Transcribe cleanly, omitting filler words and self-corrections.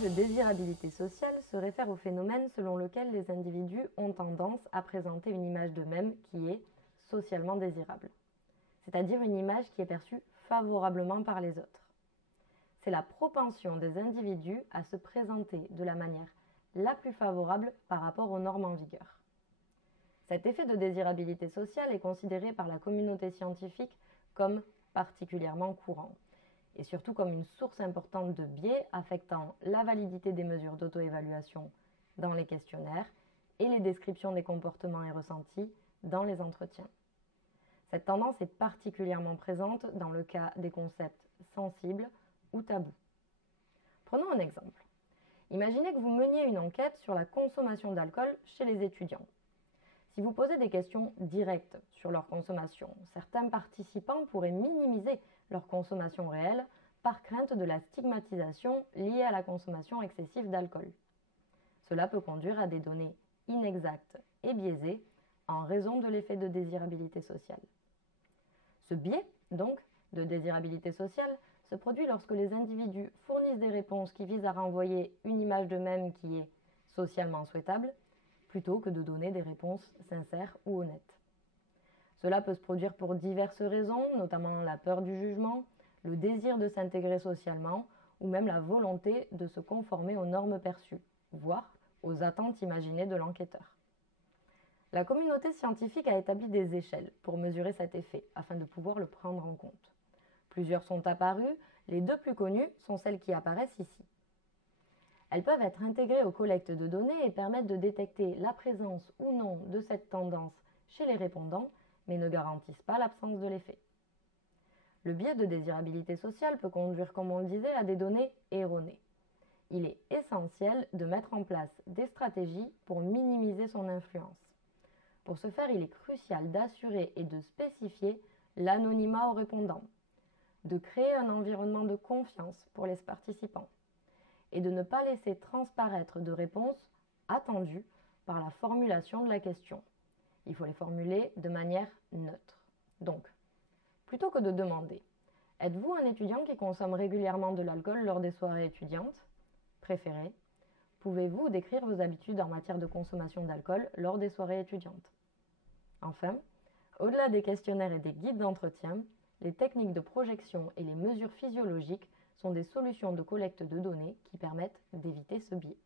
de désirabilité sociale se réfère au phénomène selon lequel les individus ont tendance à présenter une image d'eux-mêmes qui est socialement désirable, c'est-à-dire une image qui est perçue favorablement par les autres. C'est la propension des individus à se présenter de la manière la plus favorable par rapport aux normes en vigueur. Cet effet de désirabilité sociale est considéré par la communauté scientifique comme particulièrement courant, et surtout comme une source importante de biais affectant la validité des mesures d'auto-évaluation dans les questionnaires et les descriptions des comportements et ressentis dans les entretiens. Cette tendance est particulièrement présente dans le cas des concepts sensibles ou tabous. Prenons un exemple. Imaginez que vous meniez une enquête sur la consommation d'alcool chez les étudiants. Si vous posez des questions directes sur leur consommation, certains participants pourraient minimiser leur consommation réelle par crainte de la stigmatisation liée à la consommation excessive d'alcool. Cela peut conduire à des données inexactes et biaisées en raison de l'effet de désirabilité sociale. Ce biais, donc, de désirabilité sociale se produit lorsque les individus fournissent des réponses qui visent à renvoyer une image d'eux-mêmes qui est socialement souhaitable, plutôt que de donner des réponses sincères ou honnêtes. Cela peut se produire pour diverses raisons, notamment la peur du jugement, le désir de s'intégrer socialement ou même la volonté de se conformer aux normes perçues, voire aux attentes imaginées de l'enquêteur. La communauté scientifique a établi des échelles pour mesurer cet effet, afin de pouvoir le prendre en compte. Plusieurs sont apparues, les deux plus connues sont celles qui apparaissent ici. Elles peuvent être intégrées aux collectes de données et permettent de détecter la présence ou non de cette tendance chez les répondants, mais ne garantissent pas l'absence de l'effet. Le biais de désirabilité sociale peut conduire, comme on le disait, à des données erronées. Il est essentiel de mettre en place des stratégies pour minimiser son influence. Pour ce faire, il est crucial d'assurer et de spécifier l'anonymat aux répondants, de créer un environnement de confiance pour les participants, et de ne pas laisser transparaître de réponses attendues par la formulation de la question. Il faut les formuler de manière neutre. Donc, plutôt que de demander « Êtes-vous un étudiant qui consomme régulièrement de l'alcool lors des soirées étudiantes ?» Préféré « Pouvez-vous décrire vos habitudes en matière de consommation d'alcool lors des soirées étudiantes ?» Enfin, au-delà des questionnaires et des guides d'entretien, les techniques de projection et les mesures physiologiques sont des solutions de collecte de données qui permettent d'éviter ce biais.